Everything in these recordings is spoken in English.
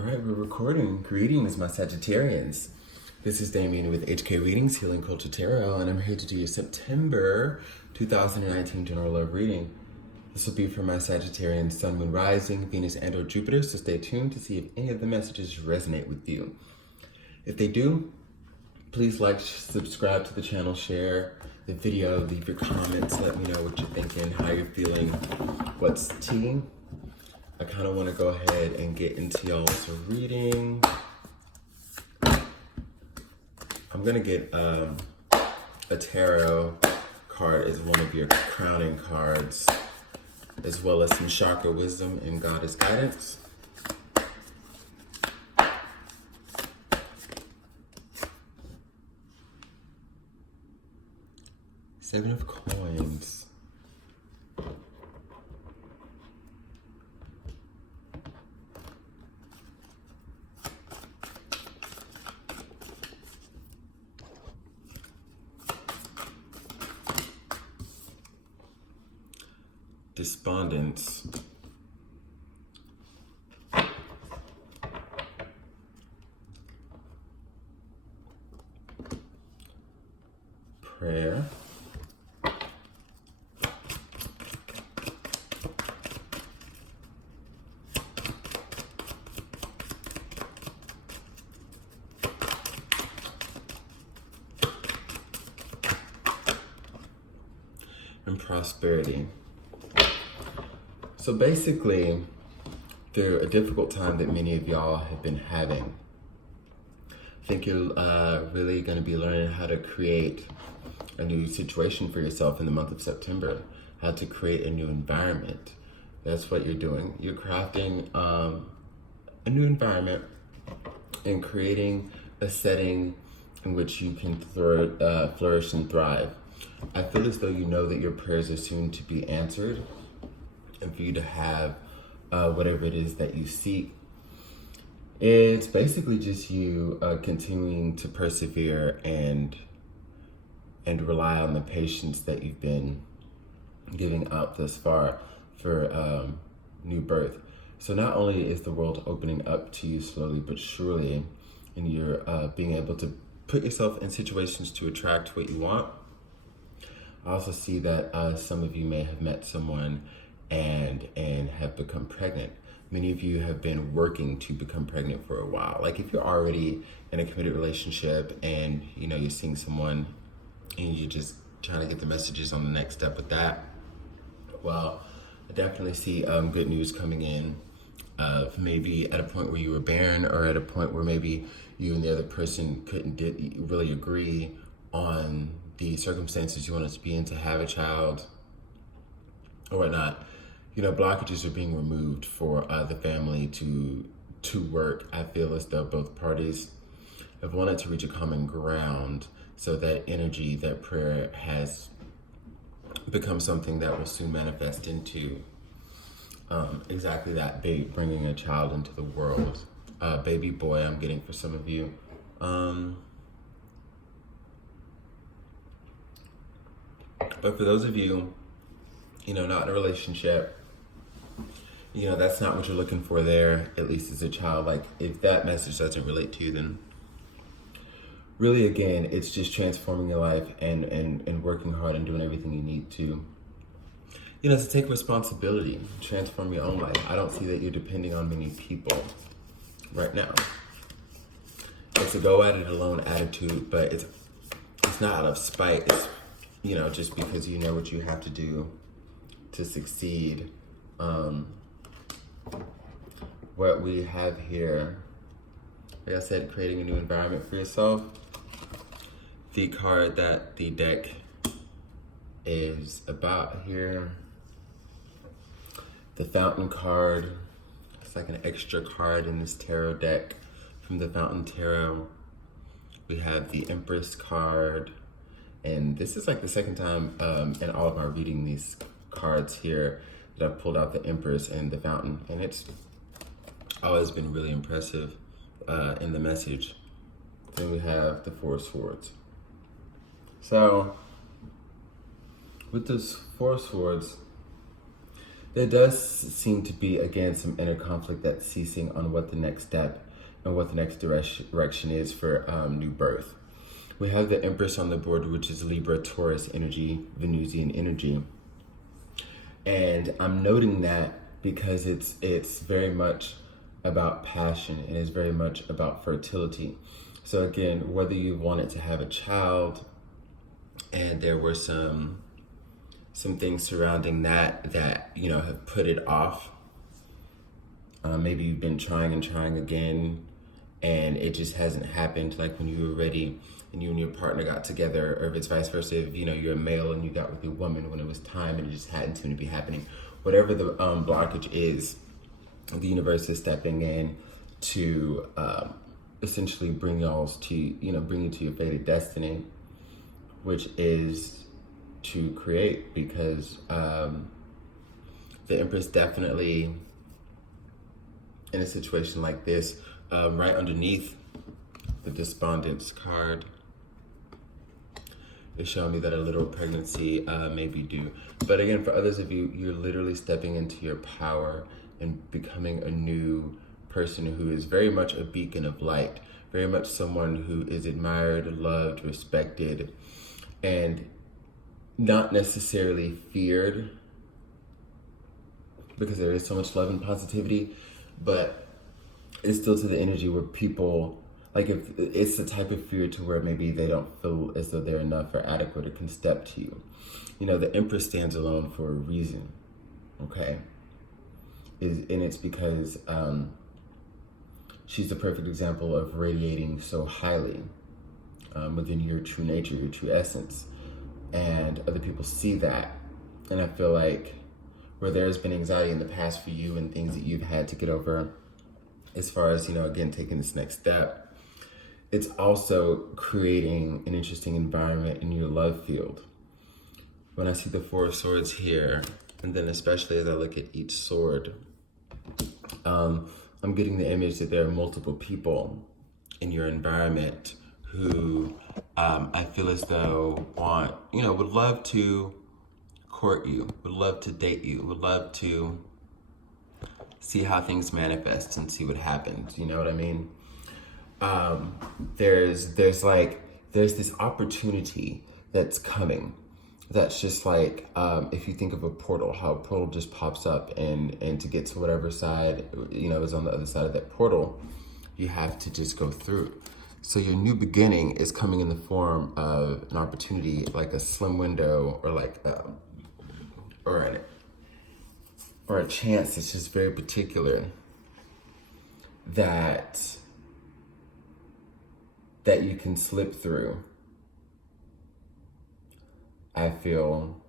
All right, we're recording. Greetings, my Sagittarians. This is Damien with HK Readings, Healing Culture Tarot, and I'm here to do your September 2019 General Love Reading. This will be for my Sagittarian Sun, Moon, Rising, Venus, and or Jupiter, so stay tuned to see if any of the messages resonate with you. If they do, please like, subscribe to the channel, share the video, leave your comments, let me know what you're thinking, how you're feeling, what's tea. I kind of want to go ahead and get into y'all's reading. I'm going to get a tarot card as one of your crowning cards, as well as some chakra wisdom and goddess guidance. Seven of Coins. Despondence. Prayer. And prosperity. So basically, through a difficult time that many of y'all have been having, I think you're really going to be learning how to create a new situation for yourself in the month of September, how to create a new environment. That's what you're doing. You're crafting a new environment and creating a setting in which you can flourish and thrive. I feel as though you know that your prayers are soon to be answered, and for you to have whatever it is that you seek. It's basically just you continuing to persevere and rely on the patience that you've been giving out thus far for new birth. So not only is the world opening up to you slowly but surely, and you're being able to put yourself in situations to attract what you want, I also see that some of you may have met someone and have become pregnant. Many of you have been working to become pregnant for a while. Like if you're already in a committed relationship and you're seeing someone and you're just trying to get the messages on the next step with that, well, I definitely see good news coming in of maybe at a point where you were barren, or at a point where maybe you and the other person didn't really agree on the circumstances you wanted to be in to have a child or whatnot. Blockages are being removed for the family to work. I feel as though both parties have wanted to reach a common ground, so that energy, that prayer has become something that will soon manifest into exactly that, bringing a child into the world. Baby boy, I'm getting for some of you. But for those of you, not in a relationship, that's not what you're looking for there, at least as a child. Like, if that message doesn't relate to you, then really, again, it's just transforming your life and working hard and doing everything you need to, to take responsibility, transform your own life. I don't see that you're depending on many people right now. It's a go at it alone attitude, but it's not out of spite. It's, just because you know what you have to do to succeed. What we have here, like I said, creating a new environment for yourself. The card that the deck is about here, the Fountain card. It's like an extra card in this tarot deck from the Fountain Tarot. We have the Empress card, and this is like the second time in all of my reading these cards here that I've pulled out the Empress and the Fountain, and it's always been really impressive in the message. Then we have the Four of Swords. So with this Four of Swords, There does seem to be, again, some inner conflict that's ceasing on what the next step and what the next direction is for new birth. We have the Empress on the board, which is Libra, Taurus energy, Venusian energy. And I'm noting that because it's very much about passion and it's very much about fertility. So again, whether you wanted to have a child and there were some things surrounding that you know have put it off. Maybe you've been trying and trying again, and it just hasn't happened like when you were ready and you and your partner got together, or if it's vice versa, if you know you're a male and you got with a woman when it was time and it just hadn't seemed to be happening. Whatever the blockage is, the universe is stepping in to essentially bring you to your fated destiny, which is to create, because the Empress definitely in a situation like this, right underneath the Despondence card is showing me that a literal pregnancy may be due. But again, for others of you, you're literally stepping into your power and becoming a new person who is very much a beacon of light, very much someone who is admired, loved, respected, and not necessarily feared, because there is so much love and positivity, but it's still to the energy where people, like, if it's the type of fear to where maybe they don't feel as though they're enough or adequate or can step to you. You know, the Empress stands alone for a reason, okay? And it's because she's the perfect example of radiating so highly within your true nature, your true essence. And other people see that. And I feel like where there's been anxiety in the past for you and things that you've had to get over, as far as, you know, again, taking this next step, it's also creating an interesting environment in your love field. When I see the Four of Swords here, and then especially as I look at each sword, I'm getting the image that there are multiple people in your environment who I feel as though would love to court you, would love to date you, would love to see how things manifest and see what happens. You know what I mean? There's this opportunity that's coming. That's just like, if you think of a portal, how a portal just pops up, and to get to whatever side, is on the other side of that portal, you have to just go through. So your new beginning is coming in the form of an opportunity, like a slim window, or like, or a chance that's just very particular that you can slip through. I feel,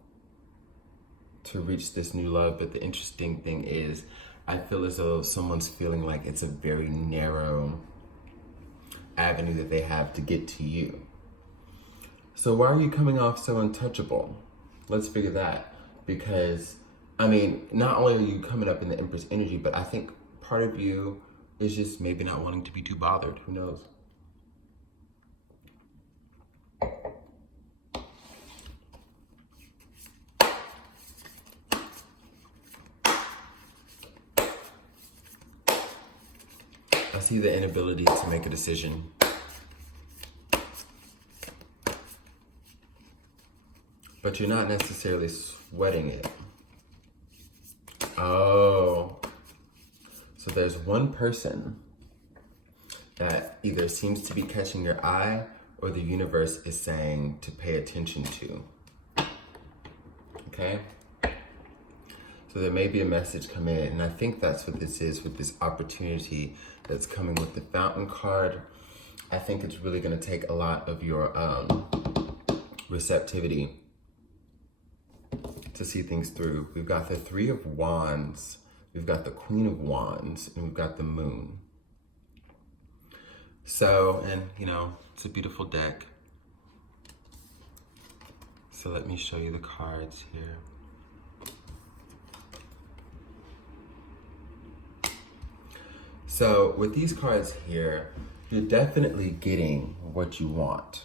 to reach this new love. But the interesting thing is, I feel as though someone's feeling like it's a very narrow avenue that they have to get to you. So why are you coming off so untouchable? Let's figure that. Because, I mean, not only are you coming up in the Empress energy, but I think part of you is just maybe not wanting to be too bothered. Who knows? I see the inability to make a decision. But you're not necessarily sweating it. Oh. So there's one person that either seems to be catching your eye, or the universe is saying to pay attention to. Okay? So there may be a message come in, and I think that's what this is, with this opportunity that's coming with the Fountain card. I think it's really going to take a lot of your receptivity to see things through. We've got the Three of Wands, we've got the Queen of Wands, and we've got the Moon. So, and it's a beautiful deck. So let me show you the cards here. So with these cards here, you're definitely getting what you want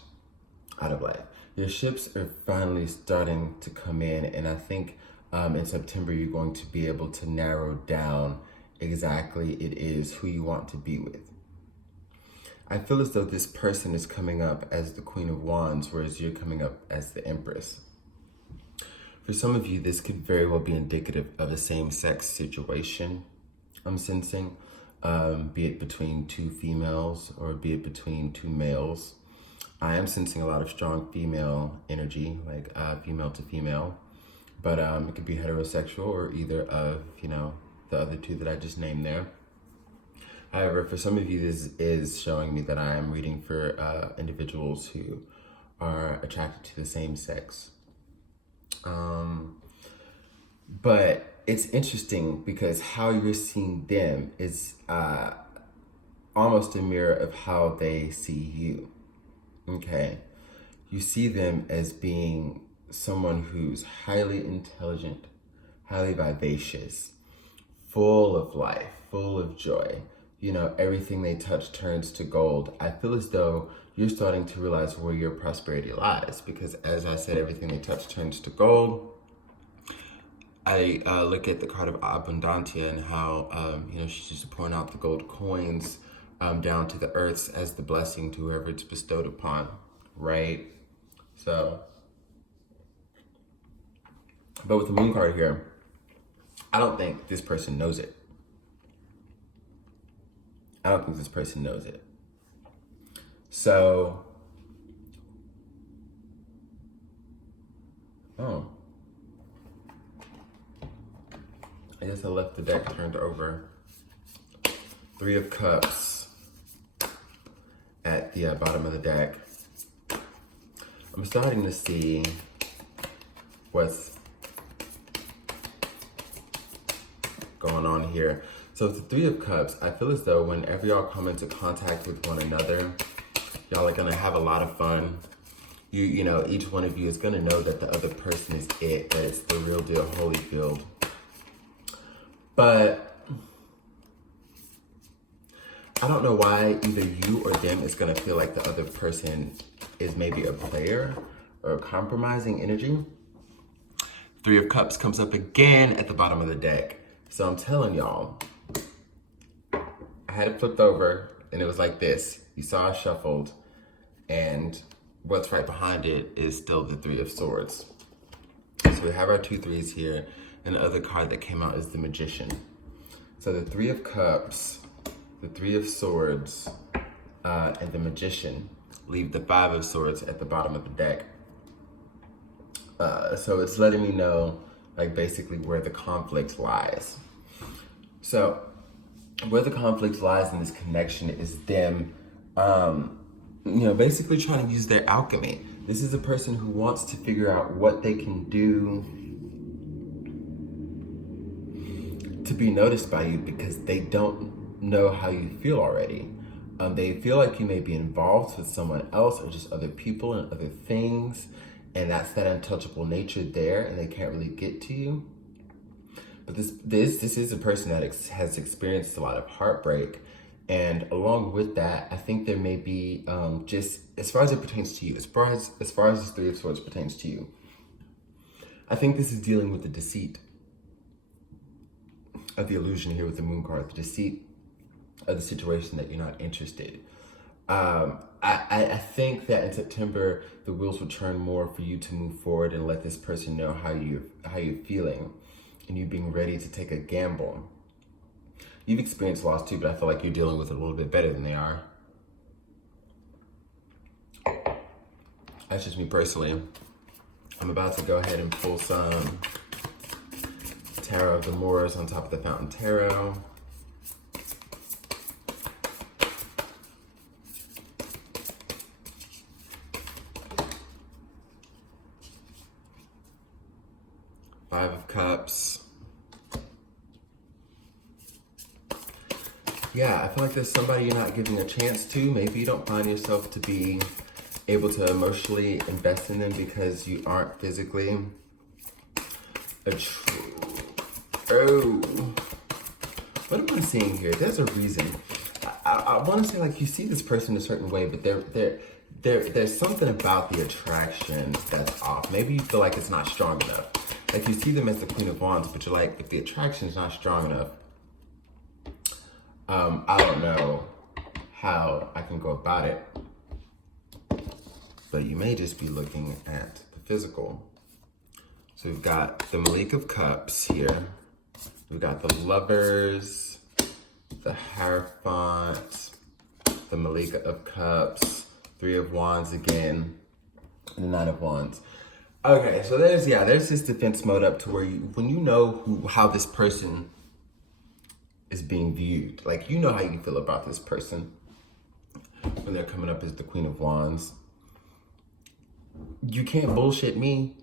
out of life. Your ships are finally starting to come in, and I think in September, you're going to be able to narrow down exactly it is who you want to be with. I feel as though this person is coming up as the Queen of Wands, whereas you're coming up as the Empress. For some of you, this could very well be indicative of a same-sex situation, I'm sensing, be it between two females or be it between two males. I am sensing a lot of strong female energy, like female to female, but it could be heterosexual or either of, you know, the other two that I just named there. However, for some of you, this is showing me that I am reading for individuals who are attracted to the same sex. But it's interesting because how you're seeing them is almost a mirror of how they see you. Okay, you see them as being someone who's highly intelligent, highly vivacious, full of life, full of joy. You know, everything they touch turns to gold. I feel as though you're starting to realize where your prosperity lies because, as I said, everything they touch turns to gold. I look at the card of Abundantia and how, you know, she's just pouring out the gold coins down to the earths as the blessing to whoever it's bestowed upon, right? So, but with the moon card here, I don't think this person knows it. I don't think this person knows it. So, I guess I left the deck turned over. 3 of Cups at the bottom of the deck. I'm starting to see what's going on here. So the 3 of Cups, I feel as though whenever y'all come into contact with one another, y'all are gonna have a lot of fun. You know, each one of you is gonna know that the other person is it, that it's the real deal Holyfield. But I don't know why either you or them is gonna feel like the other person is maybe a player or a compromising energy. 3 of Cups comes up again at the bottom of the deck. So I'm telling y'all, I had it flipped over and it was like this. You saw it shuffled and what's right behind it is still the 3 of Swords. So we have our 2 3s here, and the other card that came out is the Magician. So the 3 of Cups, the 3 of Swords, and the Magician leave the 5 of Swords at the bottom of the deck. So it's letting me know, like, basically where the conflict lies. So where the conflict lies in this connection is them, you know, basically trying to use their alchemy. This is a person who wants to figure out what they can do to be noticed by you because they don't know how you feel already. They feel like you may be involved with someone else or just other people and other things, and that's that untouchable nature there, and they can't really get to you. But this is a person that has experienced a lot of heartbreak, and along with that, I think there may be just as far as it pertains to you, as far as this 3 of Swords pertains to you, I think this is dealing with the deceit of the illusion here with the Moon card, the deceit of the situation that you're not interested. I think that in September the wheels will turn more for you to move forward and let this person know how you're feeling, and you being ready to take a gamble. You've experienced loss too, but I feel like you're dealing with it a little bit better than they are. That's just me personally. I'm about to go ahead and pull some Tarot of the Moors on top of the Fountain Tarot. Five of Cups. Yeah, I feel like there's somebody you're not giving a chance to. Maybe you don't find yourself to be able to emotionally invest in them because you aren't physically what am I seeing here? There's a reason. I want to say, like, you see this person a certain way, but there's something about the attraction that's off. Maybe you feel like it's not strong enough. Like you see them as the Queen of Wands, but you're like, if the attraction is not strong enough, I don't know how I can go about it. But you may just be looking at the physical. So we've got the Malik of Cups here. We've got the Lovers, the Hierophant, the Malik of Cups, Three of Wands again, and the Nine of Wands. Okay, so there's this defense mode up to where when you know how this person is being viewed, like you know how you feel about this person when they're coming up as the Queen of Wands. You can't bullshit me.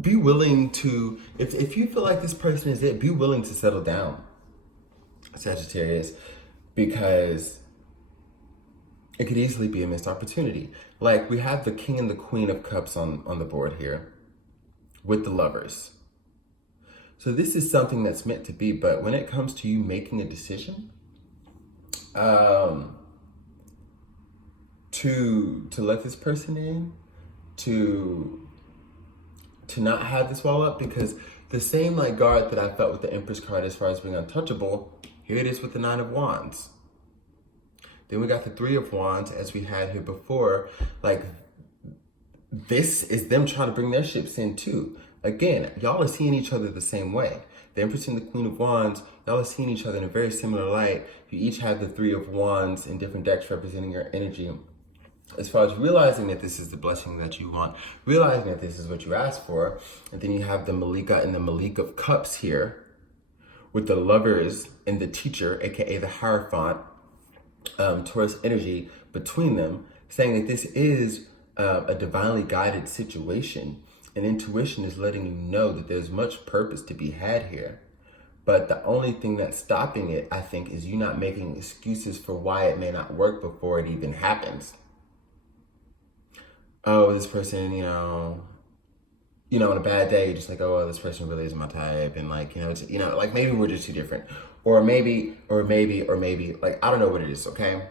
Be willing to, if you feel like this person is it, be willing to settle down, Sagittarius, because it could easily be a missed opportunity. Like we have the King and the Queen of Cups on the board here with the Lovers. So this is something that's meant to be, but when it comes to you making a decision, to let this person in, to not have this wall up, because the same like guard that I felt with the Empress card as far as being untouchable, here it is with the Nine of Wands. Then we got the Three of Wands as we had here before. Like this is them trying to bring their ships in too. Again, y'all are seeing each other the same way. The Empress and the Queen of Wands, y'all are seeing each other in a very similar light. You each have the Three of Wands in different decks representing your energy. As far as realizing that this is the blessing that you want, realizing that this is what you asked for, and then you have the Malika and the Malik of Cups here with the Lovers and the Teacher, aka the Hierophant, Taurus energy between them, saying that this is a divinely guided situation. And intuition is letting you know that there's much purpose to be had here. But the only thing that's stopping it, I think, is you not making excuses for why it may not work before it even happens. Oh, this person, on a bad day, you're just like, oh, well, this person really isn't my type. And like, like maybe we're just too different. Or maybe, like, I don't know what it is, okay?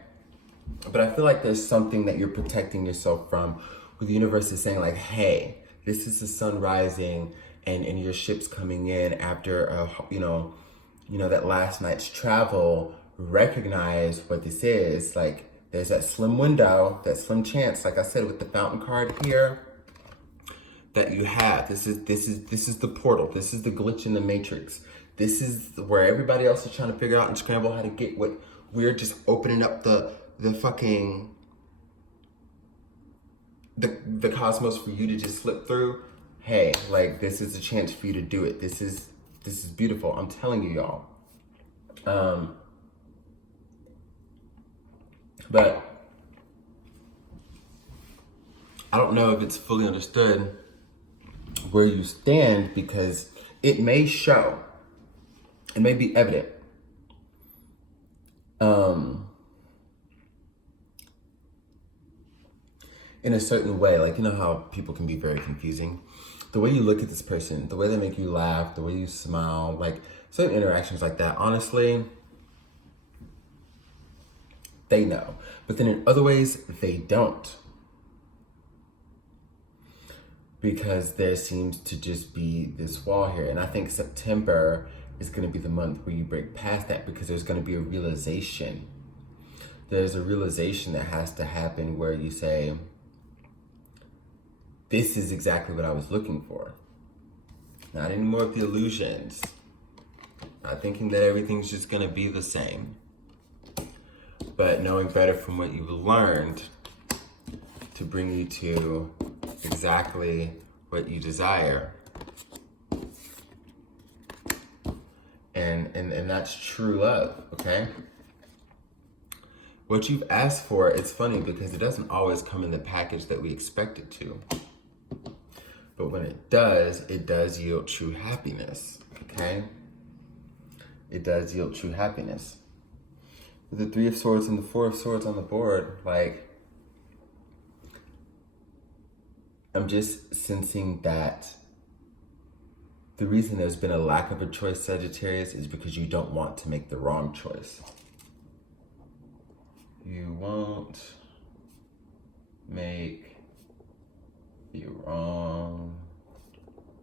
But I feel like there's something that you're protecting yourself from, where the universe is saying like, hey, this is the sun rising and your ship's coming in after, that last night's travel. Recognize what this is. Like, there's that slim window, that slim chance, like I said, with the fountain card here, that you have. This is the portal. This is the glitch in the matrix. This is where everybody else is trying to figure out and scramble how to get what we're just opening up the fucking the cosmos for you to just slip through. Hey, like this is a chance for you to do it. This is beautiful. I'm telling you, y'all. But I don't know if it's fully understood where you stand, because it may show, it may be evident. In a certain way, like, how people can be very confusing. The way you look at this person, the way they make you laugh, the way you smile, like certain interactions like that, honestly, they know. But then in other ways, they don't. Because there seems to just be this wall here. And I think September is going to be the month where you break past that, because there's going to be a realization. There's a realization that has to happen where you say, this is exactly what I was looking for. Not anymore of the illusions. Not thinking that everything's just going to be the same. But knowing better from what you've learned to bring you to exactly what you desire. And that's true love, okay? What you've asked for, it's funny because it doesn't always come in the package that we expect it to. But when it does yield true happiness, okay? It does yield true happiness. With the Three of Swords and the Four of Swords on the board, like, I'm just sensing that the reason there's been a lack of a choice, Sagittarius, is because you don't want to make the wrong choice. You won't make the wrong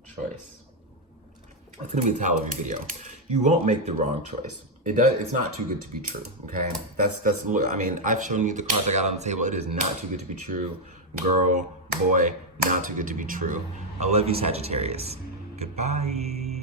choice. That's gonna be the title of your video. You won't make the wrong choice. It's not too good to be true, okay? I mean, I've shown you the cards I got on the table. It is not too good to be true. Girl, boy, not too good to be true. I love you, Sagittarius. Goodbye.